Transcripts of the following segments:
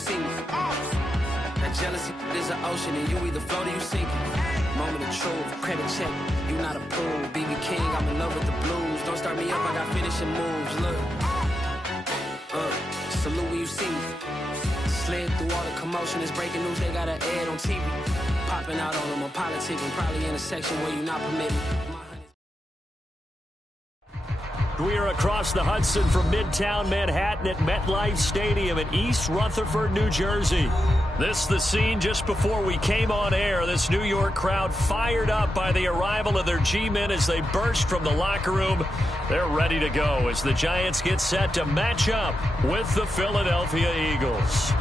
see me. That jealousy is an ocean, and you either float or you sink it. Moment of truth, credit check, you not approved. BB King, I'm in love with the blues. Don't start me up, I got finishing moves. Look, salute when you see me. Slid through all the commotion, it's breaking news, they got an ad on TV. Popping out on them, I'm politicking, probably in a section where you not permitted. We are across the Hudson from Midtown Manhattan at MetLife Stadium in East Rutherford, New Jersey. This is the scene just before we came on air. This New York crowd fired up by the arrival of their G-men as they burst from the locker room. They're ready to go as the Giants get set to match up with the Philadelphia Eagles.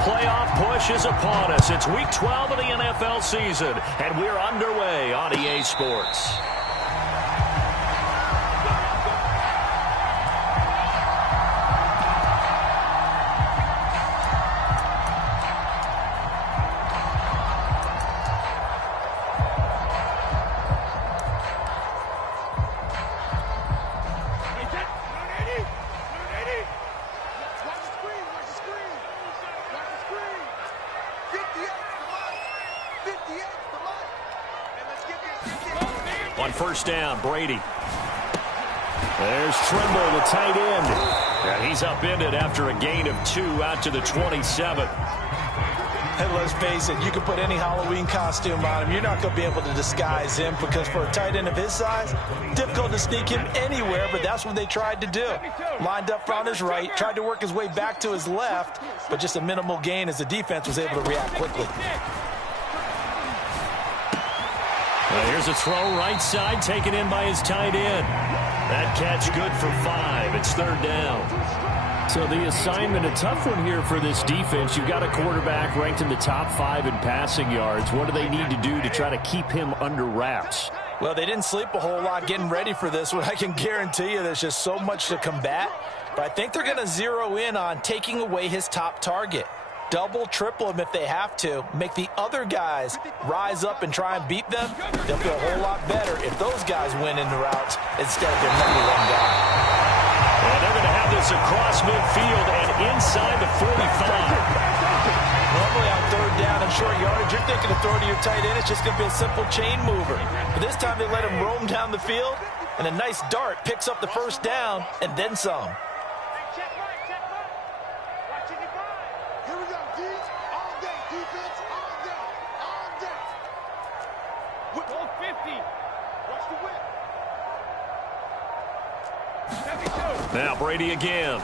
Playoff push is upon us. It's week 12 of the NFL season, and we're underway on EA Sports. On first down, Brady. There's Trimble, the tight end. And he's upended after a gain of 2 out to the 27. And let's face it, you can put any Halloween costume on him. You're not going to be able to disguise him because for a tight end of his size, difficult to sneak him anywhere, but that's what they tried to do. Lined up on his right, tried to work his way back to his left, but just a minimal gain as the defense was able to react quickly. Well, here's a throw right side taken in by his tight end. That catch good for 5. It's third down. So the assignment, a tough one here for this defense. You've got a quarterback ranked in the top 5 in passing yards. What do they need to do to try to keep him under wraps? Well, they didn't sleep a whole lot getting ready for this one. I can guarantee you there's just so much to combat. But I think they're going to zero in on taking away his top target. Double, triple him if they have to. Make the other guys rise up and try and beat them. They'll feel a whole lot better if those guys win in the routes instead of their number one guy. And they're going to have this across midfield and inside the 45. Normally on third down and short yardage, you're thinking of throwing to your tight end. It's just going to be a simple chain mover. But this time they let him roam down the field, and a nice dart picks up the first down and then some. Now Brady again.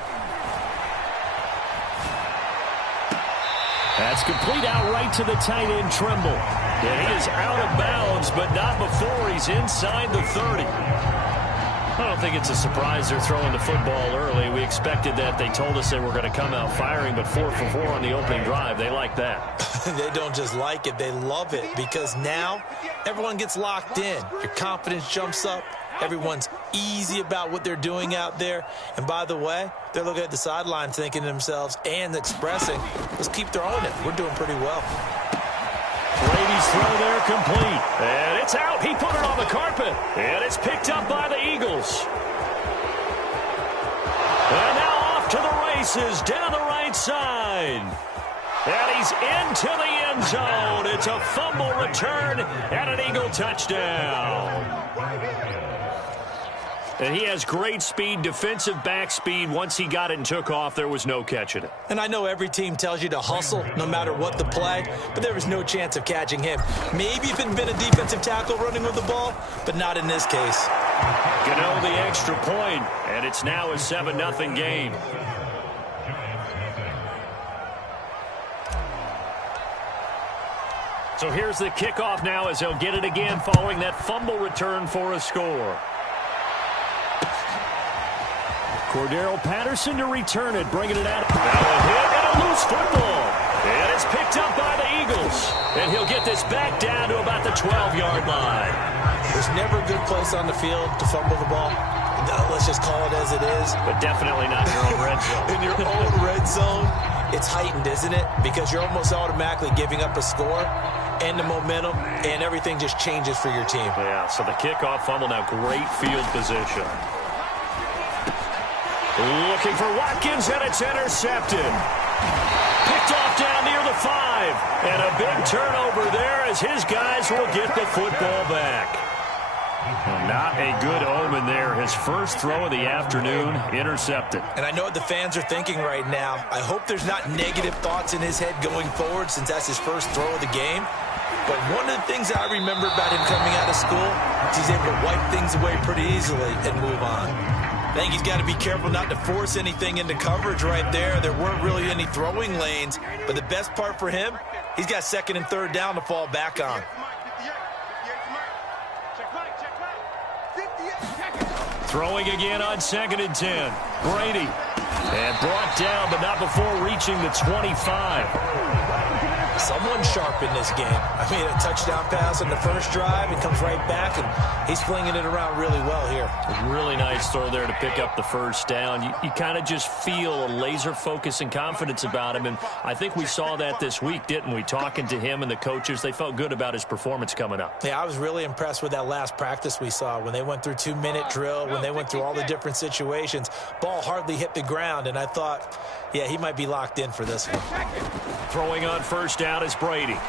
That's complete outright to the tight end, Trimble. And he is out of bounds, but not before he's inside the 30. I don't think it's a surprise they're throwing the football early. We expected that. They told us they were going to come out firing, but 4 for 4 on the opening drive. They like that. They don't just like it, they love it, because now everyone gets locked in. Your confidence jumps up. Everyone's easy about what they're doing out there. And by the way, they're looking at the sideline thinking to themselves and expressing, let's keep throwing it. We're doing pretty well. Brady's throw there complete. And it's out. He put it on the carpet. And it's picked up by the Eagles. And now off to the races down the right side. And he's into the end zone. It's a fumble return and an Eagle touchdown. And he has great speed, defensive back speed. Once he got it and took off, there was no catching it. And I know every team tells you to hustle no matter what the play, but there was no chance of catching him. Maybe if it had been a defensive tackle running with the ball, but not in this case. Gano the extra point, and it's now a 7-0 game. So here's the kickoff now as they'll get it again following that fumble return for a score. Cordero Patterson to return it, bringing it out. Now a hit and a loose football. And it's picked up by the Eagles. And he'll get this back down to about the 12-yard line. There's never a good place on the field to fumble the ball. Let's just call it as it is. But definitely not in your own red zone. In your own red zone, it's heightened, isn't it? Because you're almost automatically giving up a score and the momentum, and everything just changes for your team. Yeah, so the kickoff fumble, now great field position. Looking for Watkins, and it's intercepted. Picked off down near the 5. And a big turnover there as his guys will get the football back. Not a good omen there. His first throw of the afternoon, intercepted. And I know what the fans are thinking right now. I hope there's not negative thoughts in his head going forward since that's his first throw of the game. But one of the things I remember about him coming out of school is he's able to wipe things away pretty easily and move on. I think he's got to be careful not to force anything into coverage right there. There weren't really any throwing lanes. But the best part for him, he's got second and third down to fall back on. Throwing again on 2nd and 10. Brady. And brought down, but not before reaching the 25. Someone sharp in this game. I mean, a touchdown pass on the first drive. It comes right back, and he's flinging it around really well here. A really nice throw there to pick up the first down. You kind of just feel a laser focus and confidence about him, and I think we saw that this week, didn't we? Talking to him and the coaches, they felt good about his performance coming up. Yeah, I was really impressed with that last practice we saw when they went through 2-minute drill, when they went through all the different situations. Ball hardly hit the ground, and I thought, yeah, he might be locked in for this one. Throwing on first down is Brady. And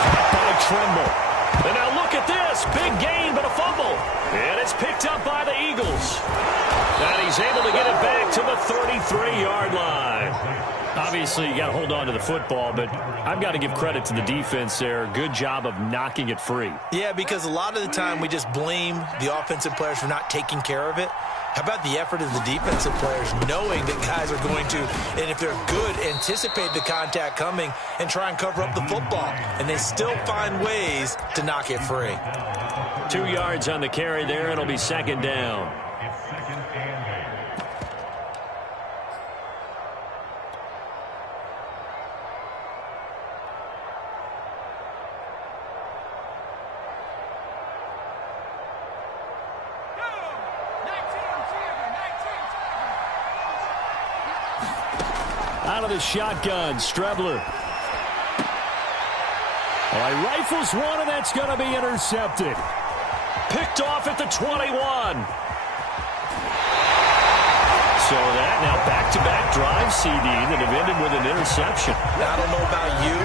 caught by Trimble. And now look at this. Big gain, but a fumble. And it's picked up by the Eagles. And he's able to get it back to the 33-yard line. Obviously, you got to hold on to the football, but I've got to give credit to the defense there. Good job of knocking it free. Yeah, because a lot of the time we just blame the offensive players for not taking care of it. How about the effort of the defensive players knowing that guys are going to, and if they're good, anticipate the contact coming and try and cover up the football. And they still find ways to knock it free. 2 yards on the carry there. It'll be 2nd down. Out of the shotgun, Strebler. All right, rifles one, and that's going to be intercepted. Picked off at the 21. So that now back-to-back drive, CD, that have ended with an interception. Now, I don't know about you,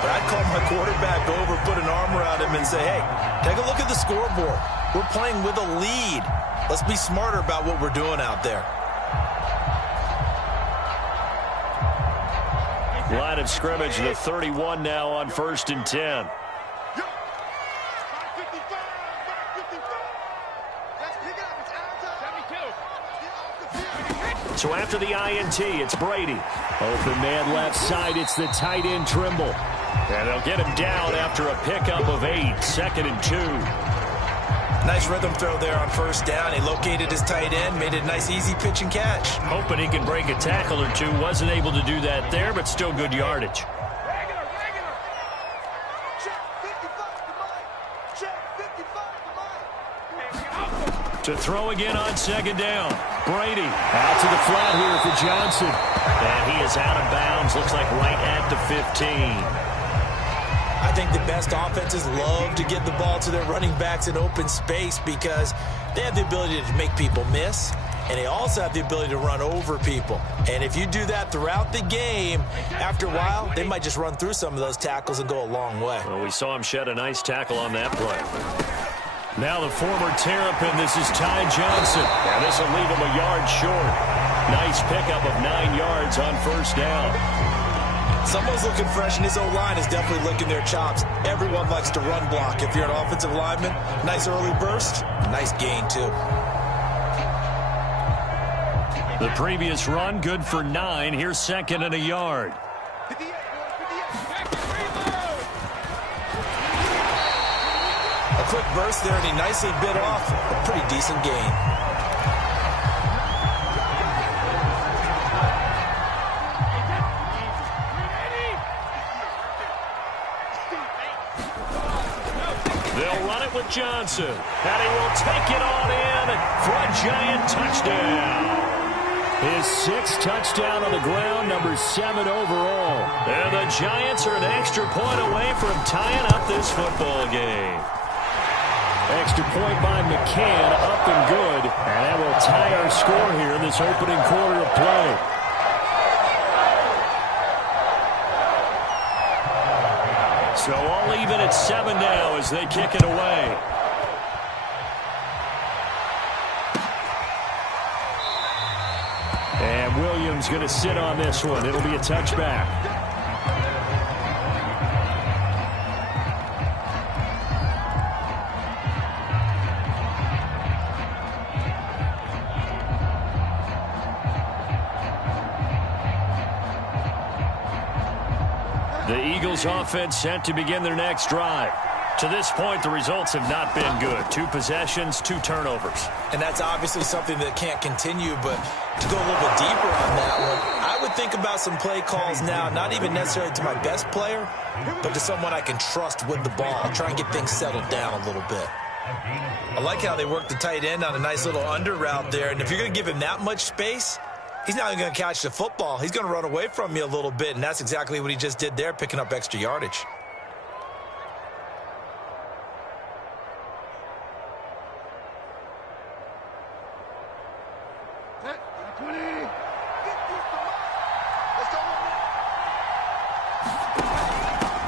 but I'd call my quarterback over, put an arm around him, and say, hey, take a look at the scoreboard. We're playing with a lead. Let's be smarter about what we're doing out there. Line of scrimmage, the 31 now on 1st and 10. So after the INT, it's Brady. Open man left side, it's the tight end Trimble. And they'll get him down after a pickup of 8, 2nd and 2. Nice rhythm throw there on first down. He located his tight end, made it a nice, easy pitch and catch. Hoping he can break a tackle or two. Wasn't able to do that there, but still good yardage. To throw again on 2nd down. Brady out to the flat here for Johnson. And he is out of bounds. Looks like right at the 15. I think the best offenses love to give the ball to their running backs in open space because they have the ability to make people miss, and they also have the ability to run over people. And if you do that throughout the game, after a while, they might just run through some of those tackles and go a long way. Well, we saw him shed a nice tackle on that play. Now the former Terrapin, this is Ty Johnson. And this will leave him a yard short. Nice pickup of 9 yards on first down. Someone's looking fresh, and his O-line is definitely licking their chops. Everyone likes to run block. If you're an offensive lineman, nice early burst, nice gain, too. The previous run, good for 9. Here's 2nd and a yard. A quick burst there, and he nicely bit off a pretty decent gain. They'll run it with Johnson, and he will take it on in for a giant touchdown. His 6th touchdown on the ground, number 7 overall. And the Giants are an extra point away from tying up this football game. Extra point by McCann, up and good. And that will tie our score here in this opening quarter of play. So all even at 7 now as they kick it away. And Williams going to sit on this one. It'll be a touchback. The Eagles offense set to begin their next drive. To this point, the results have not been good. 2 possessions, 2 turnovers. And that's obviously something that can't continue, but to go a little bit deeper on that one, I would think about some play calls now, not even necessarily to my best player, but to someone I can trust with the ball. Try and get things settled down a little bit. I like how they work the tight end on a nice little under route there, and if you're going to give him that much space, he's not even going to catch the football. He's going to run away from you a little bit, and that's exactly what he just did there, picking up extra yardage.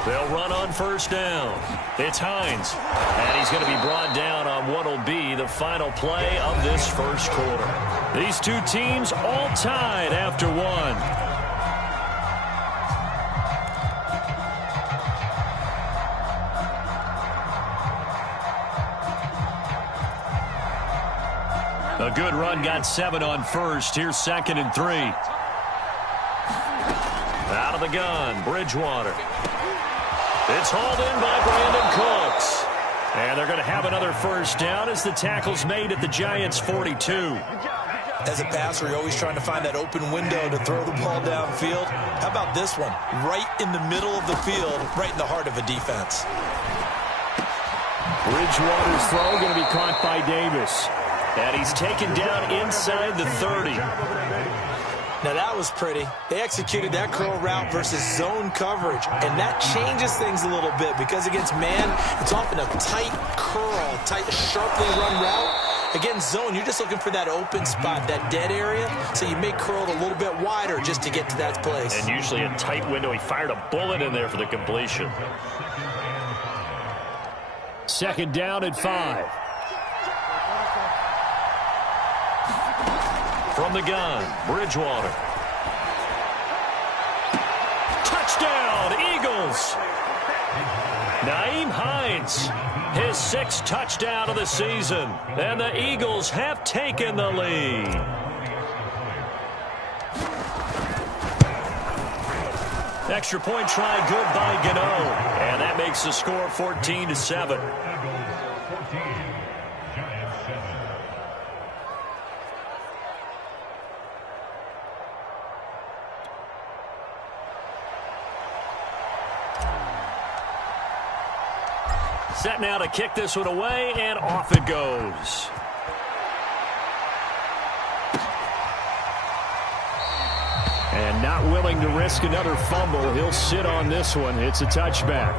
They'll run on first down. It's Hines. And he's going to be brought down on what will be the final play of this first quarter. These 2 teams all tied after 1. A good run got 7 on first. Here's 2nd and 3. Out of the gun, Bridgewater. It's hauled in by Brandon Cooks. And they're going to have another first down as the tackle's made at the Giants' 42. As a passer, you're always trying to find that open window to throw the ball downfield. How about this one? Right in the middle of the field, right in the heart of a defense. Bridgewater's throw going to be caught by Davis. And he's taken down inside the 30. Now that was pretty. They executed that curl route versus zone coverage, and that changes things a little bit because against man, it's often a tight curl, tight, sharply run route. Against zone, you're just looking for that open spot, that dead area, so you may curl it a little bit wider just to get to that place. And usually a tight window. He fired a bullet in there for the completion. 2nd down at 5. From the gun, Bridgewater. Touchdown, Eagles! Nyheim Hines, his 6th touchdown of the season. And the Eagles have taken the lead. Extra point try good by Gano. And that makes the score 14-7. Set now to kick this one away, and off it goes. And not willing to risk another fumble, he'll sit on this one. It's a touchback.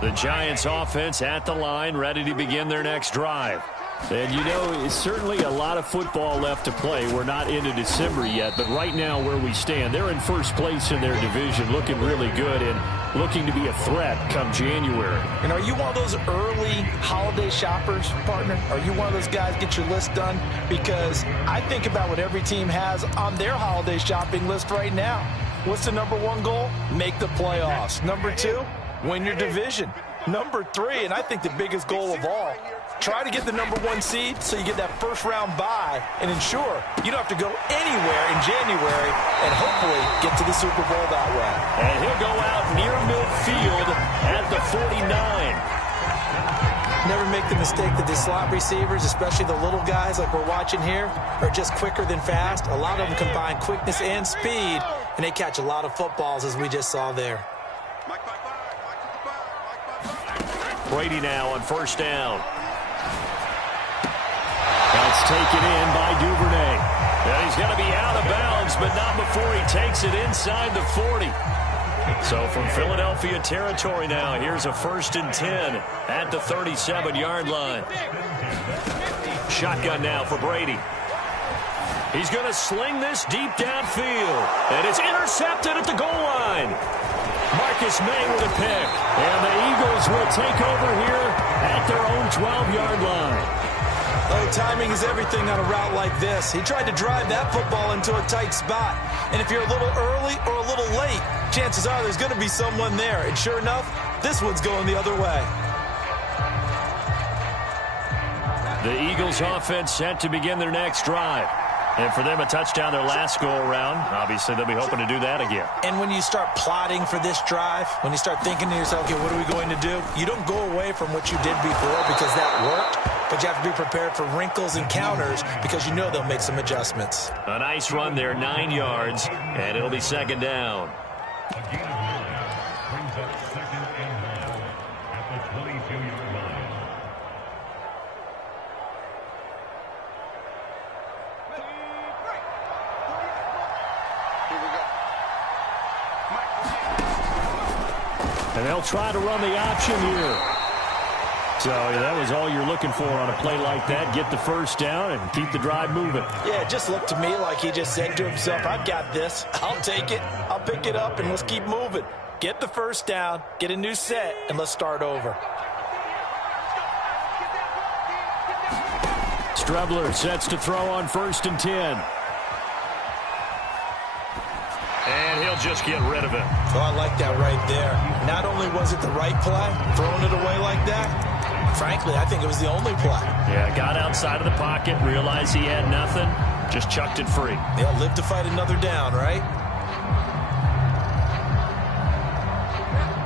The Giants offense at the line, ready to begin their next drive. And, you know, it's certainly a lot of football left to play. We're not into December yet, but right now where we stand, they're in first place in their division, looking really good and looking to be a threat come January. And are you one of those early holiday shoppers, partner? Are you one of those guys get your list done? Because I think about what every team has on their holiday shopping list right now. What's the number 1 goal? Make the playoffs. Number 2, win your division. Number 3, and I think the biggest goal of all, try to get the number 1 seed so you get that first round bye and ensure you don't have to go anywhere in January and hopefully get to the Super Bowl that way. And he'll go out near midfield at the 49. Never make the mistake that the slot receivers, especially the little guys like we're watching here, are just quicker than fast. A lot of them combine quickness and speed, and they catch a lot of footballs, as we just saw there. Brady now on first down. That's taken in by Duvernay. And he's going to be out of bounds, but not before he takes it inside the 40. So from Philadelphia territory now, here's a 1st and 10 at the 37-yard line. Shotgun now for Brady. He's going to sling this deep downfield, and it's intercepted at the goal line. Marcus May with a pick, and the Eagles will take over here at their own 12-yard line. Oh, timing is everything on a route like this. He tried to drive that football into a tight spot. And if you're a little early or a little late, chances are there's going to be someone there. And sure enough, this one's going the other way. The Eagles offense set to begin their next drive. And for them, a touchdown their last go-around. Obviously, they'll be hoping to do that again. And when you start plotting for this drive, when you start thinking to yourself, okay, what are we going to do? You don't go away from what you did before because that worked, but you have to be prepared for wrinkles and counters because you know they'll make some adjustments. A nice run there, 9 yards, and it'll be 2nd down. And they'll try to run the option here. So that was all you're looking for on a play like that. Get the first down and keep the drive moving. Yeah, it just looked to me like he just said to himself, I've got this. I'll take it. I'll pick it up, and let's keep moving. Get the first down, get a new set, and let's start over. Strebler sets to throw on 1st and 10. And he'll just get rid of it. Oh, I like that right there. Not only was it the right play, throwing it away like that, frankly, I think it was the only play. Yeah, got outside of the pocket, realized he had nothing, just chucked it free. Yeah, live to fight another down, right?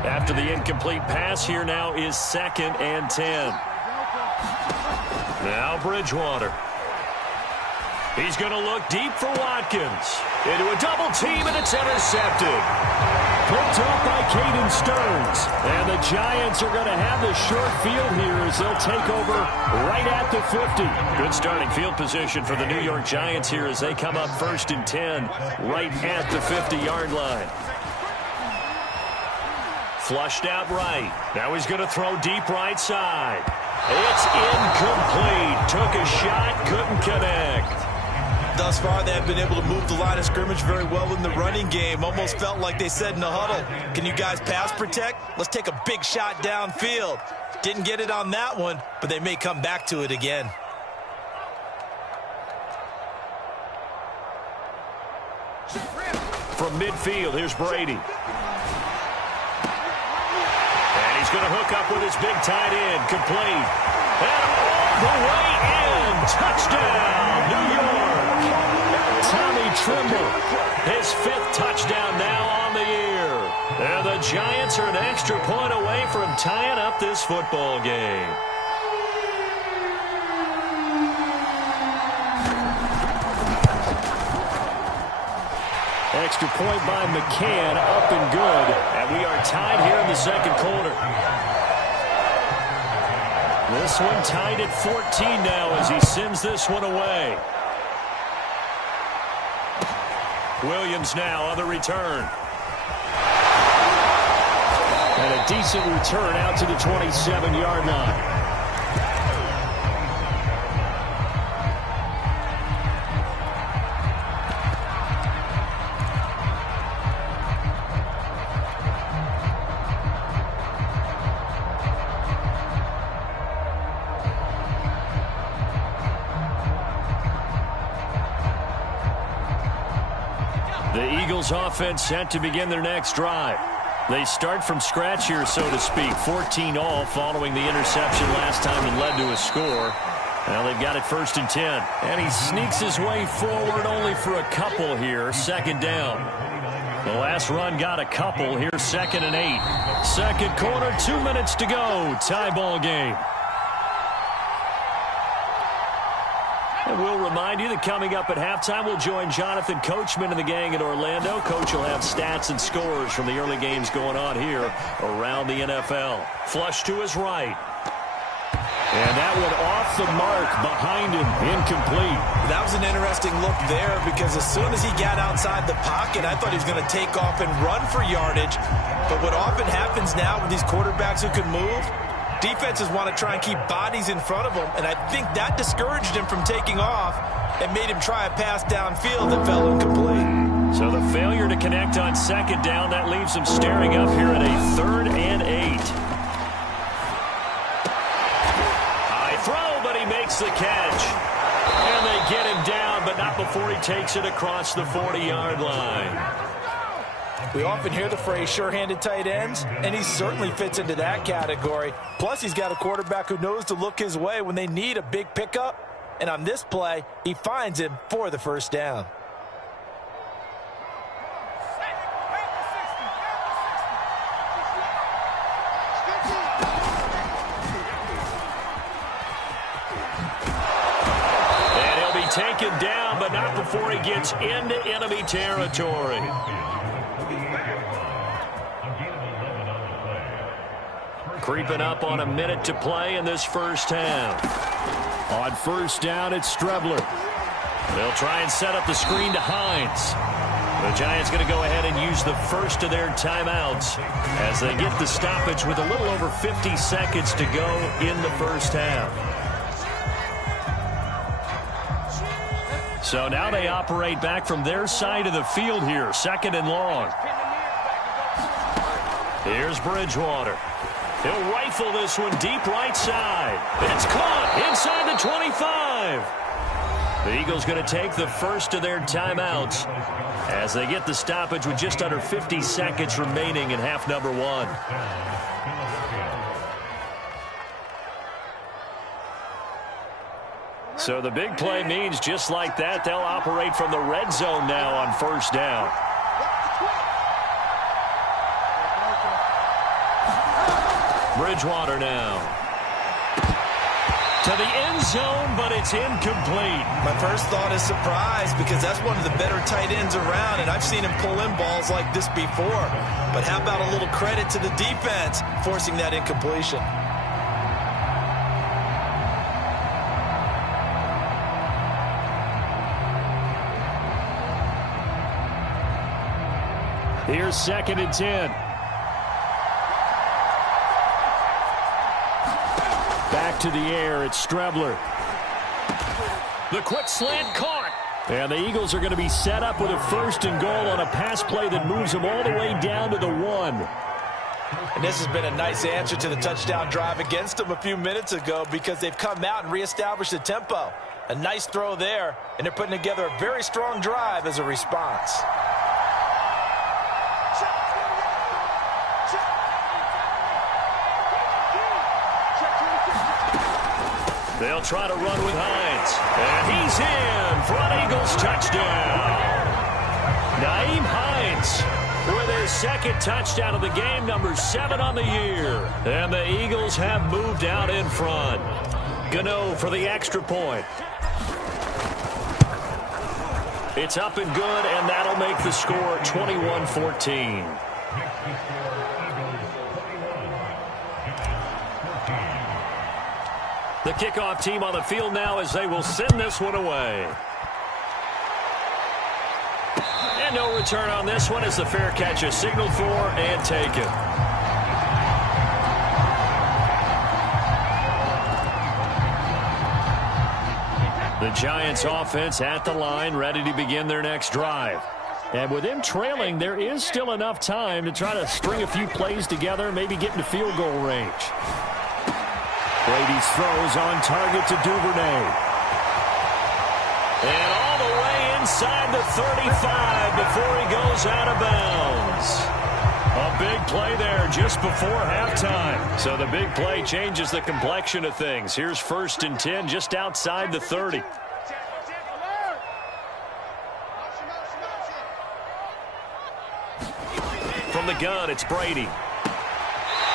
After the incomplete pass, here now is 2nd and 10. Now Bridgewater. He's going to look deep for Watkins. Into a double team, and it's intercepted. Picked up by Caden Stearns. And the Giants are going to have the short field here as they'll take over right at the 50. Good starting field position for the New York Giants here as they come up 1st and 10 right at the 50-yard line. Flushed out right. Now he's going to throw deep right side. It's incomplete. Took a shot, couldn't connect. Thus far, they have been able to move the line of scrimmage very well in the running game. Almost felt like they said in the huddle, can you guys pass protect? Let's take a big shot downfield. Didn't get it on that one, but they may come back to it again. From midfield, here's Brady. And he's going to hook up with his big tight end, complete. And all the way in. Touchdown, New York. Tommy Tremble, his 5th touchdown now on the year. And the Giants are an extra point away from tying up this football game. Extra point by McCann, up and good. And we are tied here in the 2nd quarter. This one tied at 14 now as he sends this one away. Williams now on the return. And a decent return out to the 27-yard line. The Eagles offense set to begin their next drive. They start from scratch here, so to speak. 14 all following the interception last time that led to a score. Well, they've got it 1st and 10. And he sneaks his way forward only for a couple here. 2nd down. The last run got a couple. Here's 2nd and 8. 2nd quarter, 2 minutes to go. Tie ball game. And we'll remind you that coming up at halftime, we'll join Jonathan Coachman and the gang in Orlando. Coach will have stats and scores from the early games going on here around the NFL. Flush to his right. And that one off the mark behind him, incomplete. That was an interesting look there because as soon as he got outside the pocket, I thought he was going to take off and run for yardage. But what often happens now with these quarterbacks who can move, defenses want to try and keep bodies in front of them, and I think that discouraged him from taking off and made him try a pass downfield that fell incomplete. So the failure to connect on second down, that leaves him staring up here at a 3rd and 8. Makes the catch. And they get him down, but not before he takes it across the 40-yard line. We often hear the phrase sure-handed tight ends, and he certainly fits into that category. Plus, he's got a quarterback who knows to look his way when they need a big pickup. And on this play, he finds him for the first down. Taken down, but not before he gets into enemy territory. Creeping up on a minute to play in this first half. On first down, it's Strebler. They'll try and set up the screen to Hines. The Giants going to go ahead and use the first of their timeouts as they get the stoppage with a little over 50 seconds to go in the first half. So now they operate back from their side of the field here, 2nd and long. Here's Bridgewater. He'll rifle this one deep right side. It's caught inside the 25. The Eagles going to take the first of their timeouts as they get the stoppage with just under 50 seconds remaining in half number 1. So the big play means just like that, they'll operate from the red zone now on first down. Bridgewater now. To the end zone, but it's incomplete. My first thought is surprise because that's one of the better tight ends around, and I've seen him pull in balls like this before. But how about a little credit to the defense forcing that incompletion? Here's 2nd and 10. Back to the air, it's Strebler. The quick slant caught. And the Eagles are going to be set up with a 1st and goal on a pass play that moves them all the way down to the 1. And this has been a nice answer to the touchdown drive against them a few minutes ago because they've come out and reestablished the tempo. A nice throw there, and they're putting together a very strong drive as a response. They'll try to run with Hines. And he's in for an Eagles touchdown. Nyheim Hines with his 2nd touchdown of the game, number 7 on the year. And the Eagles have moved out in front. Gano for the extra point. It's up and good, and that'll make the score 21-14. The kickoff team on the field now as they will send this one away. And no return on this one as the fair catch is signaled for and taken. The Giants offense at the line, ready to begin their next drive. And with them trailing, there is still enough time to try to string a few plays together, maybe get into field goal range. Brady's throws on target to Duvernay. And all the way inside the 35 before he goes out of bounds. A big play there just before halftime. So the big play changes the complexion of things. Here's 1st and 10 just outside the 30. From the gun, it's Brady.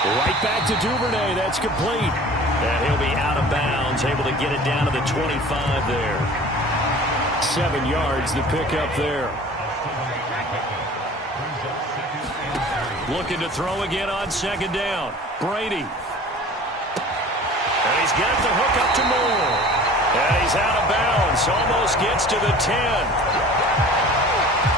Right back to Duvernay. That's complete. And he'll be out of bounds, able to get it down to the 25 there. 7 yards to pick up there. Looking to throw again on second down. Brady. And he's got the hook up to Moore. And he's out of bounds. Almost gets to the 10.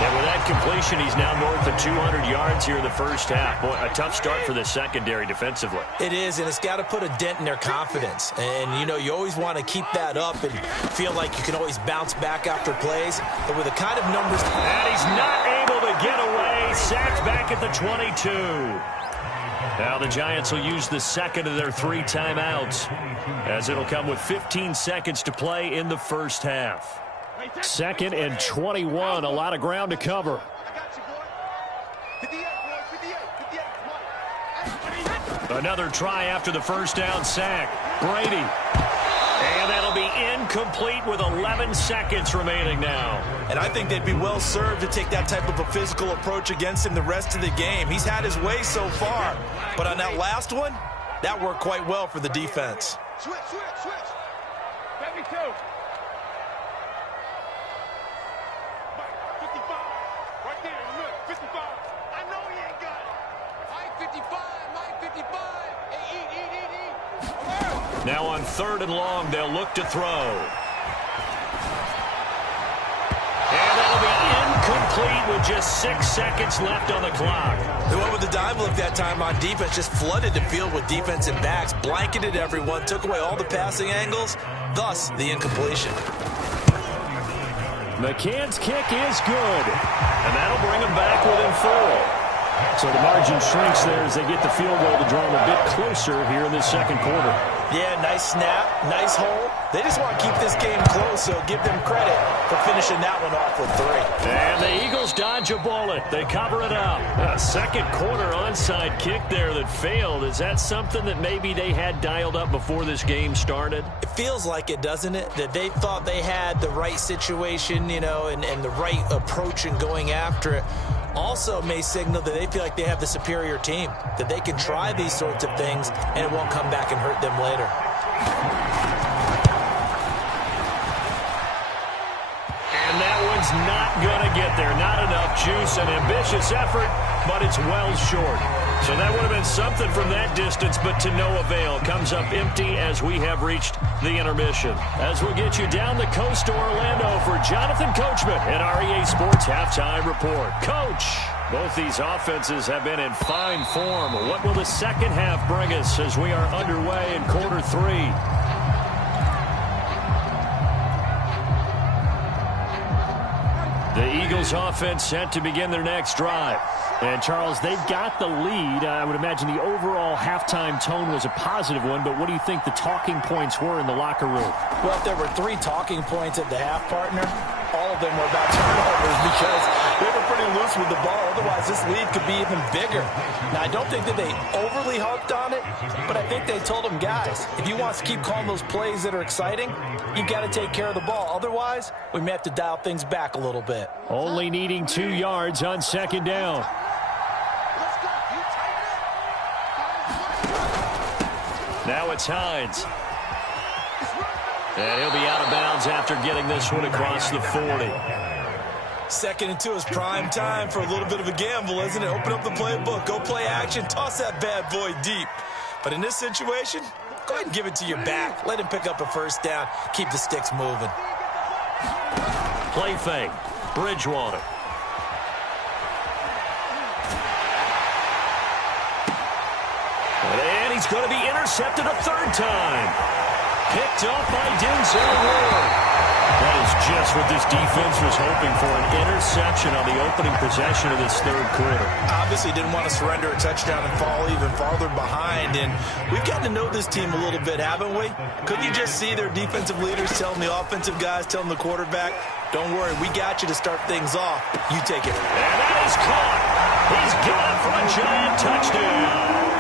And with that completion, he's now north of 200 yards here in the first half. Boy, a tough start for the secondary defensively. It is, and it's got to put a dent in their confidence. And, you know, you always want to keep that up and feel like you can always bounce back after plays. But with the kind of numbers... And he's not able to get away. Sacked back at the 22. Now the Giants will use the second of their 3 timeouts, as it'll come with 15 seconds to play in the first half. 2nd and 21, a lot of ground to cover. Another try after the first down sack. Brady. And that'll be incomplete with 11 seconds remaining now. And I think they'd be well served to take that type of a physical approach against him the rest of the game. He's had his way so far. But on that last one, that worked quite well for the defense. Switch. Let me go. 55. Right there, look, 55. I know he ain't got it. Mike 55, Mike 55. Hey, eat. Now on 3rd and long, they'll look to throw. And that'll be incomplete with just 6 seconds left on the clock. They went with the dive look that time on defense, just flooded the field with defensive backs, blanketed everyone, took away all the passing angles, thus the incompletion. McCann's kick is good. And that'll bring them back within 4. So the margin shrinks there as they get the field goal to draw them a bit closer here in this second quarter. Yeah, nice snap, nice hole. They just want to keep this game close, so give them credit for finishing that one off with 3. And the Eagles dodge a bullet. They cover it up. A second quarter onside kick there that failed. Is that something that maybe they had dialed up before this game started? It feels like it, doesn't it? That they thought they had the right situation, you know, and the right approach in going after it. Also may signal that they feel like they have the superior team, that they can try these sorts of things and it won't come back and hurt them later. And that one's not going to get there. Not enough juice, an ambitious effort, but it's well short. So that would have been something from that distance, but to no avail. Comes up empty as we have reached the intermission. As we'll get you down the coast to Orlando for Jonathan Coachman at REA Sports Halftime Report. Coach, both these offenses have been in fine form. What will the second half bring us as we are underway in quarter 3? The Eagles offense set to begin their next drive. And, Charles, they've got the lead. I would imagine the overall halftime tone was a positive one, but what do you think the talking points were in the locker room? Well, if there were 3 talking points at the half, partner, all of them were about turnovers because they were pretty loose with the ball. Otherwise, this lead could be even bigger. Now, I don't think that they overly harped on it, but I think they told them, guys, if you want us to keep calling those plays that are exciting, you got to take care of the ball. Otherwise, we may have to dial things back a little bit. Only needing 2 yards on second down. Now it's Hines. And he'll be out of bounds after getting this one across the 40. 2nd and 2 is prime time for a little bit of a gamble, isn't it? Open up the playbook, go play action, toss that bad boy deep. But in this situation, go ahead and give it to your back. Let him pick up a first down. Keep the sticks moving. Play fake. Bridgewater. And he's going to be intercepted a 3rd time. Picked up by Denzel Ward. That is just what this defense was hoping for, an interception on the opening possession of this 3rd quarter. Obviously didn't want to surrender a touchdown and fall even farther behind. And we've gotten to know this team a little bit, haven't we? Couldn't you just see their defensive leaders telling the offensive guys, telling the quarterback, don't worry, we got you to start things off. You take it. And that is caught. He's got it for a Giant touchdown.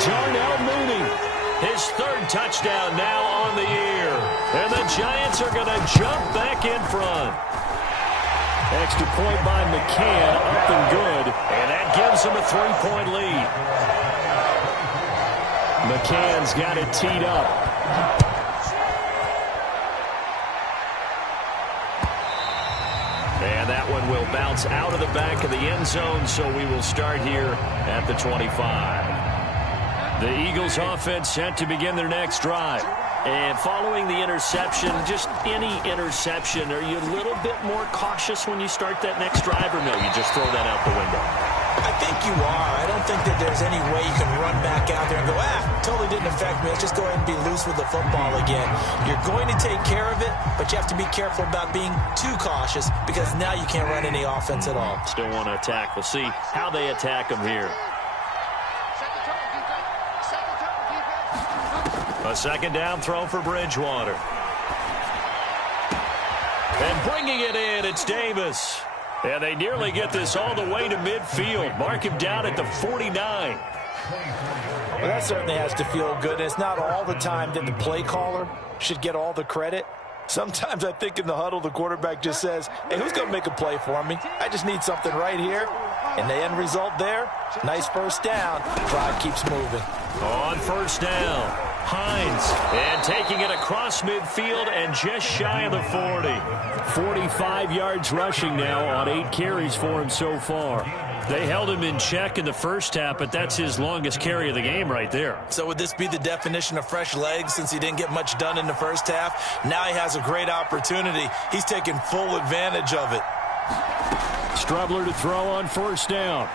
Darnell Mooney, his 3rd touchdown now on the year. And the Giants are going to jump back in front. Extra point by McCann, up and good. And that gives them a 3-point lead. McCann's got it teed up. And that one will bounce out of the back of the end zone, so we will start here at the 25. The Eagles offense set to begin their next drive. And following the interception, just any interception, are you a little bit more cautious when you start that next drive, or no, you just throw that out the window? I think you are. I don't think that there's any way you can run back out there and go, totally didn't affect me. Let's just go ahead and be loose with the football again. You're going to take care of it, but you have to be careful about being too cautious because now you can't run any offense at all. Still want to attack. We'll see how they attack them here. A second down throw for Bridgewater. And bringing it in, it's Davis. And they nearly get this all the way to midfield. Mark him down at the 49. Well, that certainly has to feel good. It's not all the time that the play caller should get all the credit. Sometimes I think in the huddle, the quarterback just says, hey, who's going to make a play for me? I just need something right here. And the end result there, nice first down. Drive keeps moving. On first down, Hines. And taking it across midfield and just shy of the 40. 45 yards rushing now on 8 carries for him so far. They held him in check in the first half, but that's his longest carry of the game right there. So would this be the definition of fresh legs since he didn't get much done in the first half? Now he has a great opportunity. He's taking full advantage of it. Strubler to throw on first down.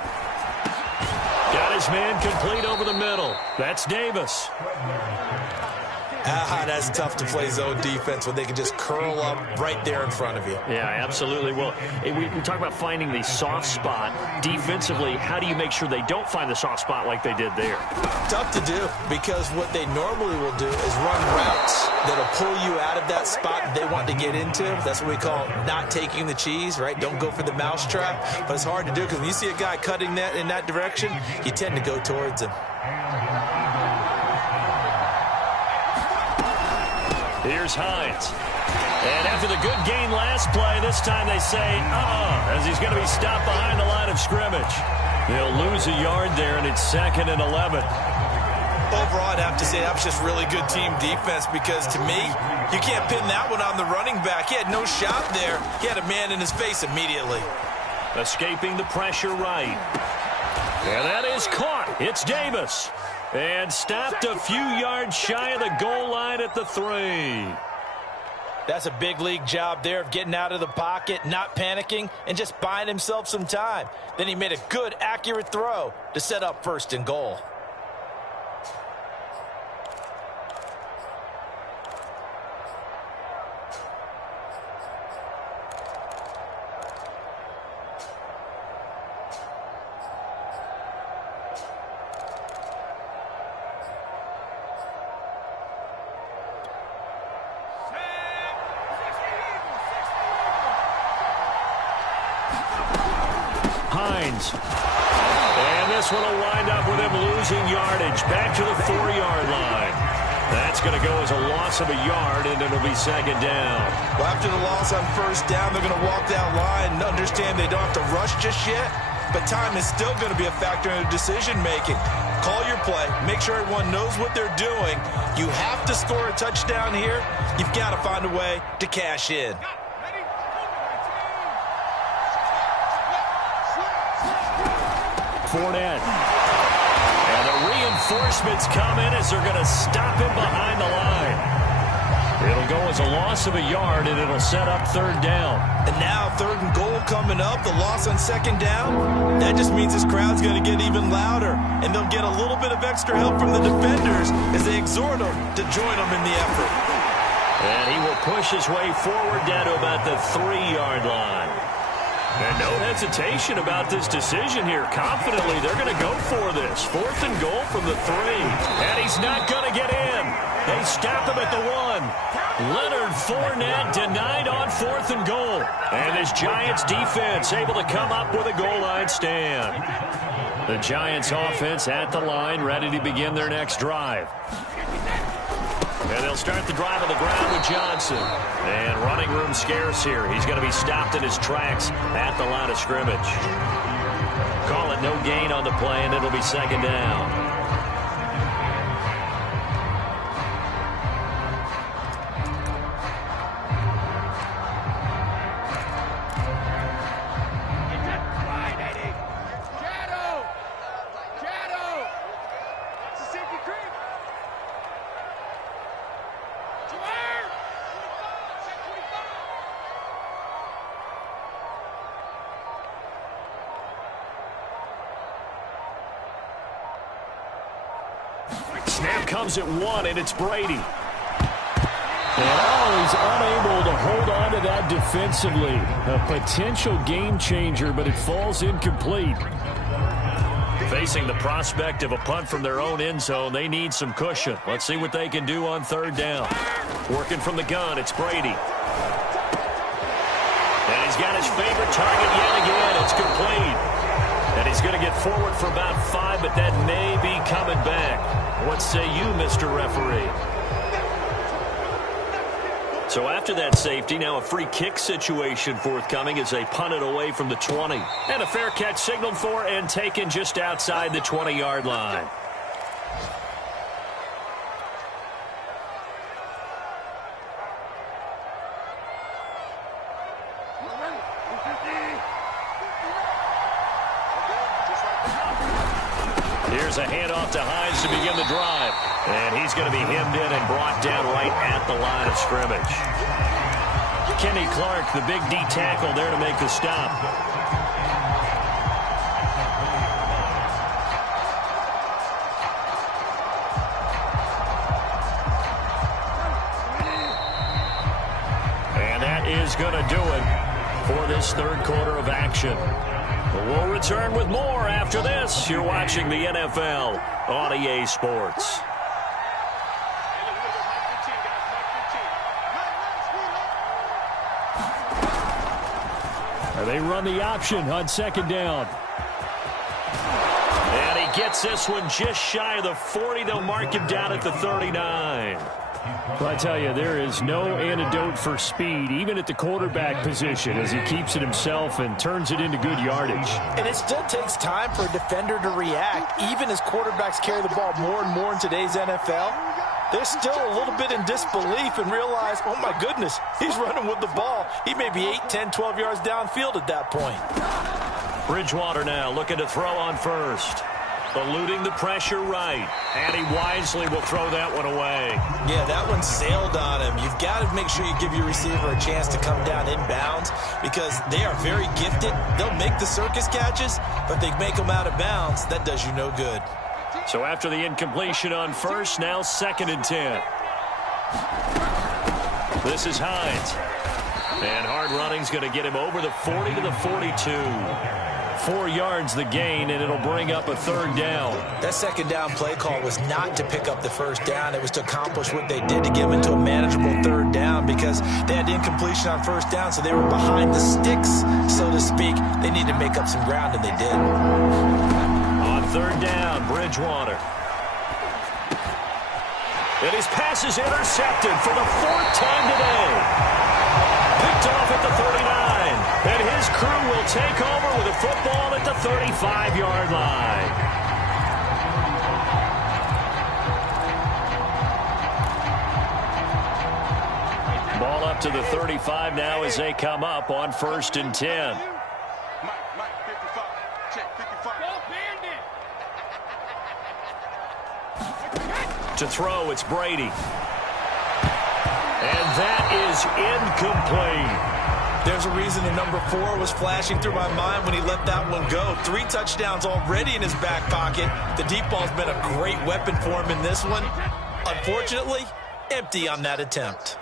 Got his man complete over the middle. That's Davis. That's tough to play zone defense when they can just curl up right there in front of you. Yeah, absolutely. Well, we talk about finding the soft spot. Defensively, how do you make sure they don't find the soft spot like they did there? Tough to do because what they normally will do is run routes that'll pull you out of that spot they want to get into. That's what we call not taking the cheese, right? Don't go for the mousetrap. But it's hard to do because when you see a guy cutting that in that direction, you tend to go towards him. Here's Hines. And after the good gain last play, this time they say, as he's going to be stopped behind the line of scrimmage. They'll lose a yard there, and it's 2nd and 11. Overall, I'd have to say that was just really good team defense because, to me, you can't pin that one on the running back. He had no shot there. He had a man in his face immediately. Escaping the pressure right. And that is caught. It's Davis. And stopped a few yards shy of the goal line at the 3. That's a big league job there of getting out of the pocket, not panicking, and just buying himself some time. Then he made a good, accurate throw to set up 1st and goal. Hines. And this one will wind up with him losing yardage. Back to the 4-yard line. That's going to go as a loss of a yard, and it'll be 2nd down. Well, after the loss on 1st down, they're going to walk that line and understand they don't have to rush just yet, but time is still going to be a factor in their decision-making. Call your play. Make sure everyone knows what they're doing. You have to score a touchdown here. You've got to find a way to cash in. Fournette. And the reinforcements come in as they're going to stop him behind the line. It'll go as a loss of a yard, and it'll set up 3rd down. And now 3rd and goal coming up. The loss on 2nd down. That just means this crowd's going to get even louder. And they'll get a little bit of extra help from the defenders as they exhort them to join them in the effort. And he will push his way forward down to about the 3-yard line. And no hesitation about this decision here. Confidently, they're going to go for this. 4th and goal from the 3. And he's not going to get in. They stop him at the 1. Leonard Fournette denied on 4th and goal. And this Giants defense able to come up with a goal line stand. The Giants offense at the line, ready to begin their next drive. And they'll start the drive on the ground with Johnson. And running room scarce here. He's going to be stopped in his tracks at the line of scrimmage. Call it no gain on the play, and it'll be 2nd down. comes at one, and it's Brady. And he's unable to hold on to that defensively. A potential game changer, but it falls incomplete. Facing the prospect of a punt from their own end zone, they need some cushion. Let's see what they can do on third down. Working from the gun, it's Brady. And he's got his favorite target yet again. It's complete. And he's going to get forward for about 5, but that may be coming back. What say you, Mr. Referee? So after that safety, now a free kick situation forthcoming as they punt it away from the 20. And a fair catch signaled for and taken just outside the 20-yard line. Here's a handoff to Hines to begin the drive. And he's going to be hemmed in and brought down right at the line of scrimmage. Kenny Clark, the big D tackle, there to make the stop. And that is going to do it for this third quarter of action. We'll return with more after this. You're watching the NFL on EA Sports. They run the option on second down. And he gets this one just shy of the 40. They'll mark him down at the 39. Well, I tell you, there is no antidote for speed, even at the quarterback position, as he keeps it himself and turns it into good yardage. And it still takes time for a defender to react, even as quarterbacks carry the ball more and more in today's NFL. They're still a little bit in disbelief and realize, oh, my goodness, he's running with the ball. He may be 8, 10, 12 yards downfield at that point. Bridgewater now looking to throw on first. Eluding the pressure right. And he wisely will throw that one away. Yeah, that one sailed on him. You've got to make sure you give your receiver a chance to come down inbounds because they are very gifted. They'll make the circus catches, but they make them out of bounds. That does you no good. So after the incompletion on first, now 2nd and 10. This is Hines. And hard running's going to get him over the 40 to the 42. 4 yards the gain, and it'll bring up a third down. That second down play call was not to pick up the first down. It was to accomplish what they did to get them into a manageable third down because they had incompletion on first down, so they were behind the sticks, so to speak. They needed to make up some ground, and they did. On third down, Bridgewater. And his pass is intercepted for the 4th time today. Picked off at the 39. And his crew will take over with a football at the 35-yard line. Ball up to the 35 now as they come up on 1st and 10. Mike, 55. Check, 55. Go, Bandit! To throw, it's Brady. And that is incomplete. There's a reason the number 4 was flashing through my mind when he let that one go. 3 touchdowns already in his back pocket. The deep ball's been a great weapon for him in this one. Unfortunately, empty on that attempt.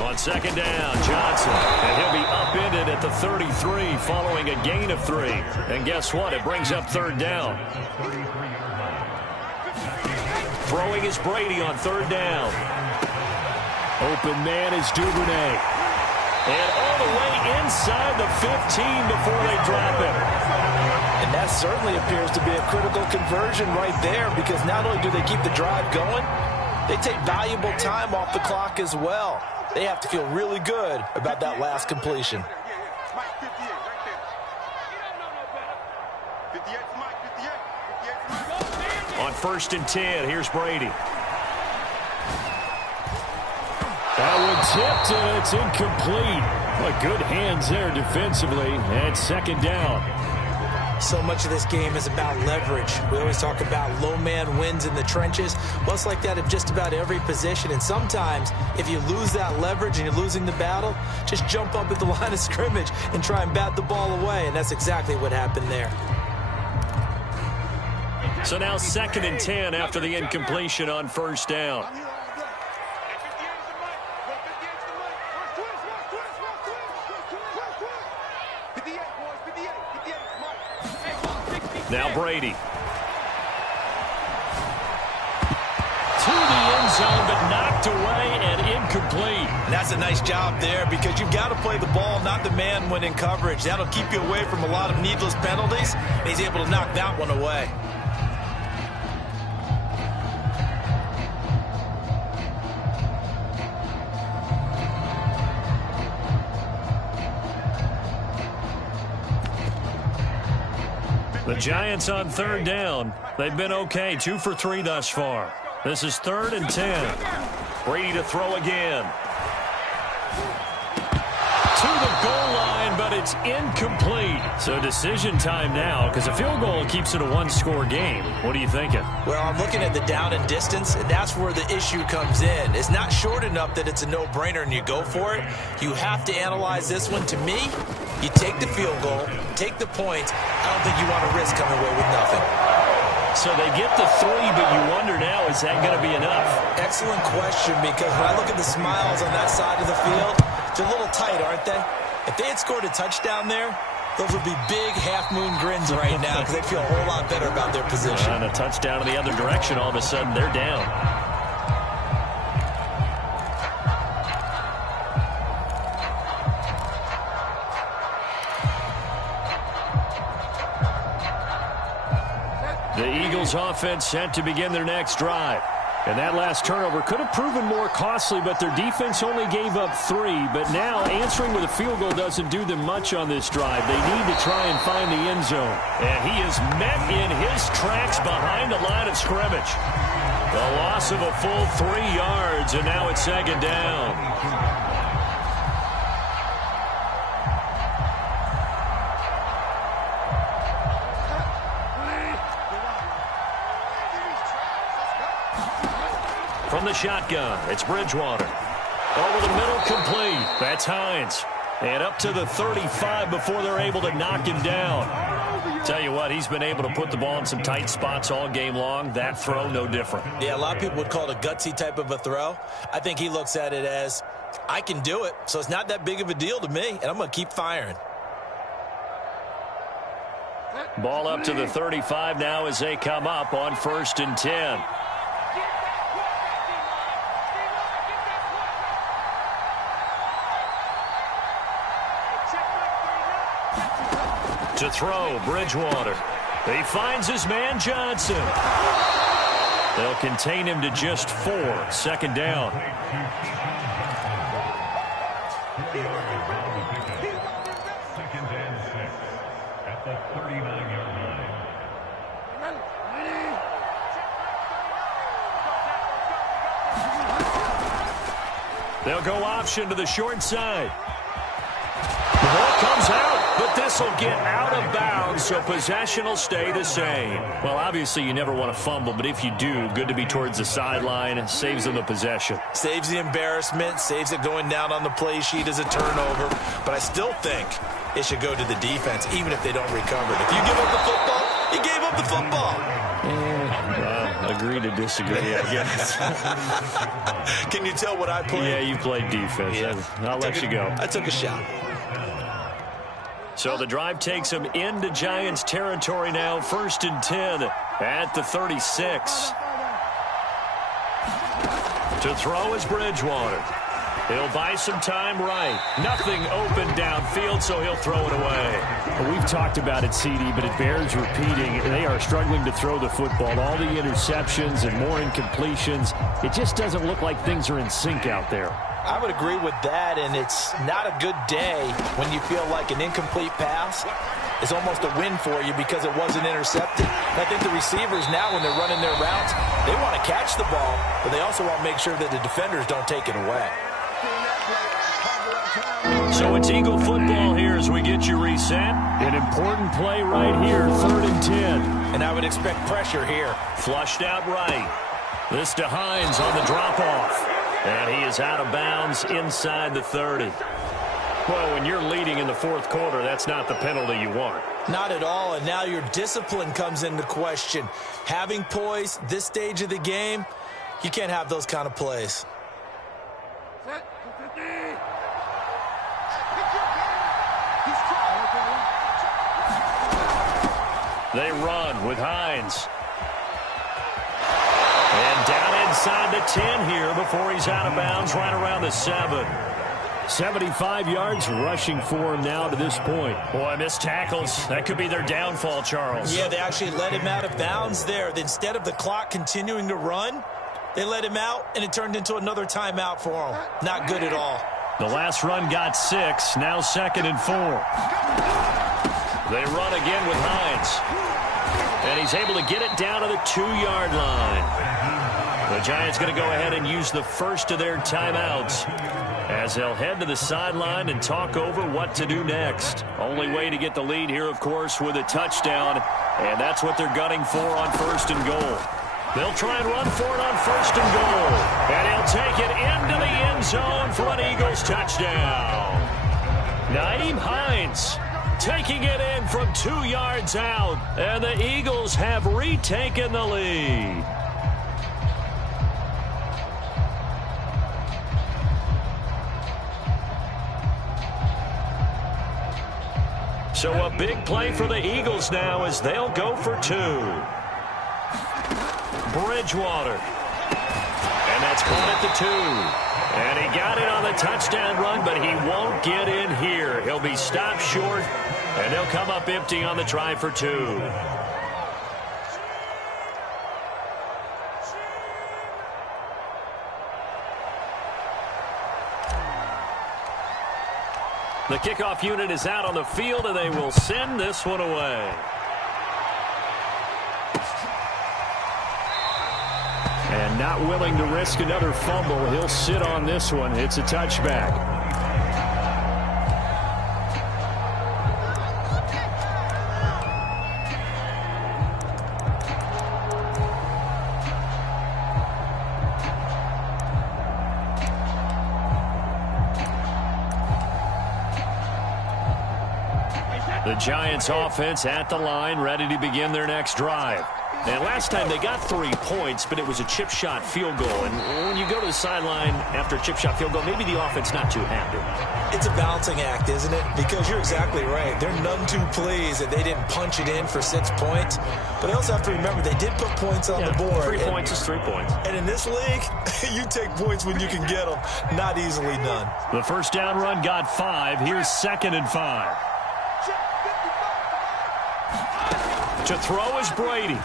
On second down, Johnson. And he'll be upended at the 33 following a gain of 3. And guess what? It brings up third down. Throwing is Brady on third down. Open man is Duvernay. And all the way inside the 15 before they drop it. And that certainly appears to be a critical conversion right there because not only do they keep the drive going, they take valuable time off the clock as well. They have to feel really good about that last completion. Mike, 58, right there. You don't know no better. 58 for Mike, 58 for Mike. On 1st and 10, here's Brady. That one tipped, and it's incomplete. Well, good hands there defensively, and 2nd down. So much of this game is about leverage. We always talk about low man wins in the trenches. Well, it's like that at just about every position. And sometimes, if you lose that leverage and you're losing the battle, just jump up at the line of scrimmage and try and bat the ball away. And that's exactly what happened there. So now 2nd and 10 after the incompletion on first down. Now Brady. To the end zone, but knocked away and incomplete. And that's a nice job there because you've got to play the ball, not the man when in coverage. That'll keep you away from a lot of needless penalties, and he's able to knock that one away. The Giants on 3rd down. They've been okay, 2 for 3 thus far. This is 3rd and 10. Brady to throw again. To the goal line, but it's incomplete. So decision time now because a field goal keeps it a one-score game. What are you thinking? Well, I'm looking at the down and distance, and that's where the issue comes in. It's not short enough that it's a no-brainer and you go for it. You have to analyze this one. To me, you take the field goal, take the points. I don't think you want to risk coming away with nothing. So they get the 3, but you wonder now, is that going to be enough? Excellent question, because when I look at the smiles on that side of the field, they're a little tight, aren't they? If they had scored a touchdown there, those would be big half-moon grins right now because they'd feel a whole lot better about their position. And a touchdown in the other direction, all of a sudden they're down. The Eagles offense set to begin their next drive. And that last turnover could have proven more costly, but their defense only gave up 3. But now answering with a field goal doesn't do them much on this drive. They need to try and find the end zone. And he is met in his tracks behind the line of scrimmage. The loss of a full 3 yards, and now it's 2nd down. From the shotgun, it's Bridgewater. Over the middle, complete. That's Hines. And up to the 35 before they're able to knock him down. Tell you what, he's been able to put the ball in some tight spots all game long. That throw, no different. Yeah, a lot of people would call it a gutsy type of a throw. I think he looks at it as, I can do it, so it's not that big of a deal to me, and I'm going to keep firing. Ball up to the 35 now as they come up on 1st and 10. To throw, Bridgewater. He finds his man, Johnson. They'll contain him to just 4. 2nd down. Second and 6 at the 39-yard line. They'll go option to the short side. The ball comes out, but this will get out of bounds, so possession will stay the same. Well, obviously you never want to fumble, but if you do, good to be towards the sideline. Saves them the possession. Saves the embarrassment, saves it going down on the play sheet as a turnover. But I still think it should go to the defense, even if they don't recover it. If you give up the football, you gave up the football. Agree to disagree, I guess. Can you tell what I played? Yeah, you played defense. Yeah. I'll let you go. I took a shot. So the drive takes them into Giants territory now. 1st and 10 at the 36. To throw is Bridgewater. He'll buy some time right. Nothing open downfield, so he'll throw it away. Well, we've talked about it, CD, but it bears repeating. They are struggling to throw the football. All the interceptions and more incompletions. It just doesn't look like things are in sync out there. I would agree with that, and it's not a good day when you feel like an incomplete pass is almost a win for you because it wasn't intercepted. And I think the receivers now, when they're running their routes, they want to catch the ball, but they also want to make sure that the defenders don't take it away. So it's Eagle football here as we get you reset. An important play right here, 3rd and 10. And I would expect pressure here. Flushed out right. This to Hines on the drop-off. And he is out of bounds inside the 30. Well, when you're leading in the 4th quarter, that's not the penalty you want. Not at all, and now your discipline comes into question. Having poise this stage of the game, you can't have those kind of plays. They run with Hines. And down inside the 10 here before he's out of bounds right around the 7. 75 yards rushing for him now to this point. Boy, missed tackles. That could be their downfall, Charles. Yeah, they actually let him out of bounds there. Instead of the clock continuing to run, they let him out, and it turned into another timeout for him. Not good at all. The last run got 6, now 2nd and 4. They run again with Hines. And he's able to get it down to the 2-yard line. The Giants going to go ahead and use the first of their timeouts as they'll head to the sideline and talk over what to do next. Only way to get the lead here, of course, with a touchdown, and that's what they're gunning for on 1st and goal. They'll try and run for it on 1st and goal, and he'll take it into the end zone for an Eagles touchdown. Nyheim Hines taking it in from 2 yards out, and the Eagles have retaken the lead. So a big play for the Eagles now as they'll go for 2. Bridgewater. And that's caught at the 2. And he got it on the touchdown run, but he won't get in here. He'll be stopped short, and they'll come up empty on the try for 2. The kickoff unit is out on the field, and they will send this one away. And not willing to risk another fumble, he'll sit on this one. It's a touchback. The Giants offense at the line, ready to begin their next drive. And last time they got 3 points, but it was a chip shot field goal. And when you go to the sideline after a chip shot field goal, maybe the offense not too happy. It's a balancing act, isn't it? Because you're exactly right. They're none too pleased that they didn't punch it in for 6 points. But they also have to remember they did put points on the board. 3 points is 3 points. And in this league, you take points when you can get them. Not easily done. The first down run got 5. Here's 2nd and 5. To throw is Brady.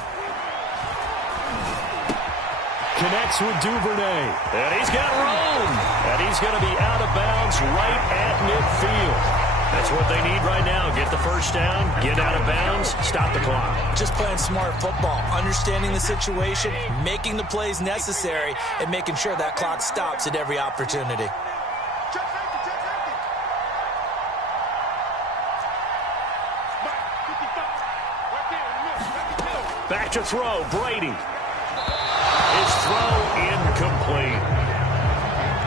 Connects with Duvernay. And he's got room. And he's going to be out of bounds right at midfield. That's what they need right now. Get the first down, get out of bounds, stop the clock. Just playing smart football, understanding the situation, making the plays necessary, and making sure that clock stops at every opportunity. Back to throw, Brady. His throw incomplete.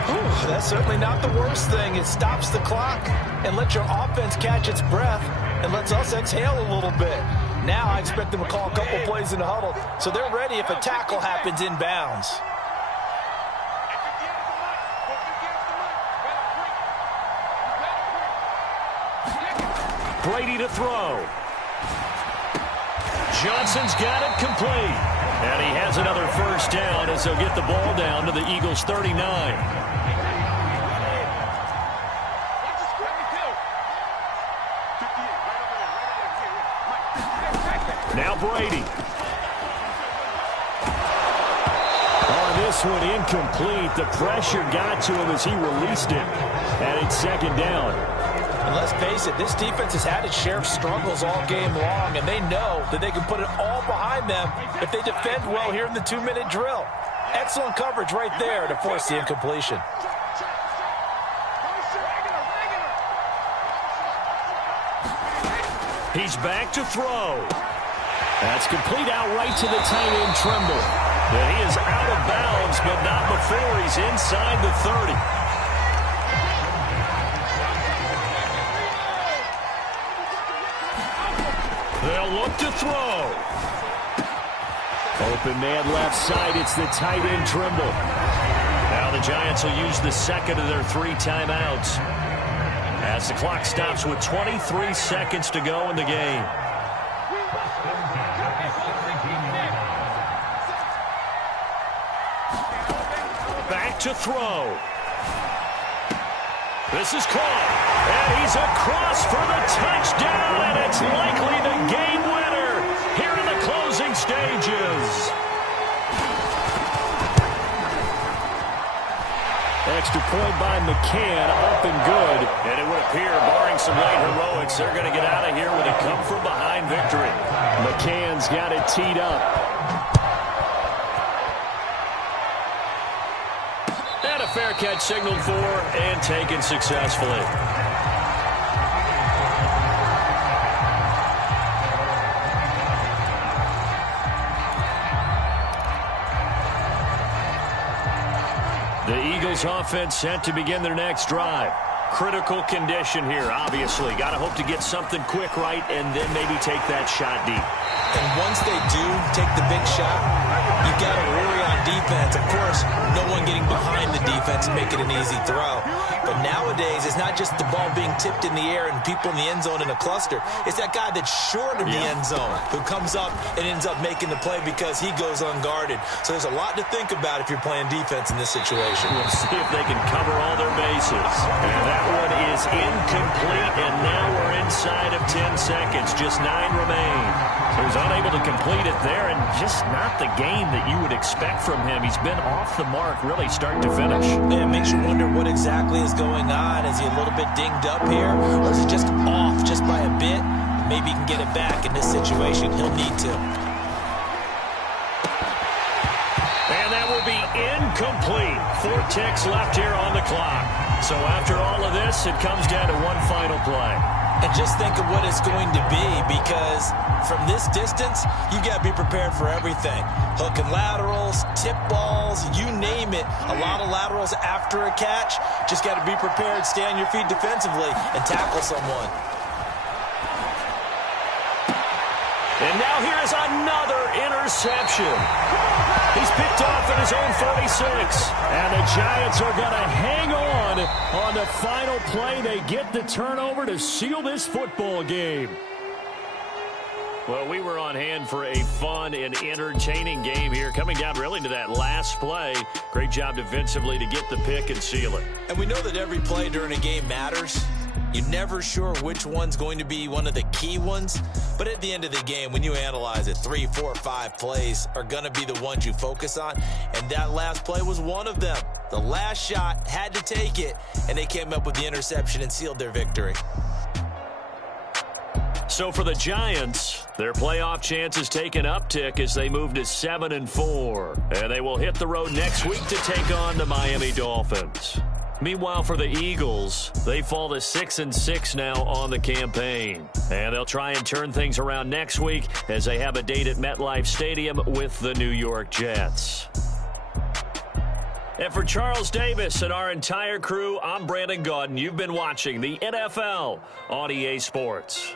Ooh, that's certainly not the worst thing. It stops the clock and lets your offense catch its breath and lets us exhale a little bit. Now I expect them to call a couple plays in the huddle, so they're ready if a tackle happens in bounds. Brady to throw. Johnson's got it complete. And he has another first down as they'll get the ball down to the Eagles' 39. Now Brady. On this one, incomplete. The pressure got to him as he released it. And it's 2nd down. And let's face it, this defense has had its share of struggles all game long, and they know that they can put it all behind them if they defend well here in the 2-minute drill. Excellent coverage right there to force the incompletion. He's back to throw. That's complete out right to the tight end, Tremble. And he is out of bounds, but not before he's inside the 30. They'll look to throw. Open man left side. It's the tight end Trimble. Now the Giants will use the second of their 3 timeouts as the clock stops with 23 seconds to go in the game. Back to throw. This is caught, and he's across for the touchdown, and it's likely the game winner here in the closing stages. Extra point by McCann, up and good. And it would appear, barring some late heroics, they're going to get out of here with a come-from-behind victory. McCann's got it teed up. And a fair catch signaled for and taken successfully. The Eagles offense set to begin their next drive. Critical condition here, obviously. Got to hope to get something quick right and then maybe take that shot deep. And once they do take the big shot, you've got to worry on defense. Of course, no one getting behind the defense and make it an easy throw. But nowadays, it's not just the ball being tipped in the air and people in the end zone in a cluster. It's that guy that's short of the end zone who comes up and ends up making the play because he goes unguarded. So there's a lot to think about if you're playing defense in this situation. We'll see if they can cover all their bases. And that one is incomplete, and now we're inside of 10 seconds. Just 9 remain. So he's unable to complete it there, and just not the game that you would expect from him. He's been off the mark, really, start to finish. Yeah, it makes you wonder what exactly is going on. Is he a little bit dinged up here, or is he just off just by a bit? Maybe he can get it back in this situation. He'll need to. And that will be incomplete. 4 ticks left here on the clock. So after all of this, it comes down to one final play. And just think of what it's going to be, because from this distance, you got to be prepared for everything. Hook and laterals, tip balls, you name it. A lot of laterals after a catch. Just got to be prepared, stay on your feet defensively, and tackle someone. And now here is another interception. He's picked off at his own 46. And the Giants are going to hang on the final play. They get the turnover to seal this football game. Well, we were on hand for a fun and entertaining game here. Coming down really to that last play. Great job defensively to get the pick and seal it. And we know that every play during a game matters. You're never sure which one's going to be one of the key ones. But at the end of the game, when you analyze it, 3, 4, 5 plays are going to be the ones you focus on. And that last play was one of them. The last shot had to take it, and they came up with the interception and sealed their victory. So for the Giants, their playoff chances take an uptick as they move to 7-4. And they will hit the road next week to take on the Miami Dolphins. Meanwhile, for the Eagles, they fall to 6-6 now on the campaign. And they'll try and turn things around next week as they have a date at MetLife Stadium with the New York Jets. And for Charles Davis and our entire crew, I'm Brandon Gaudin. You've been watching the NFL on EA Sports.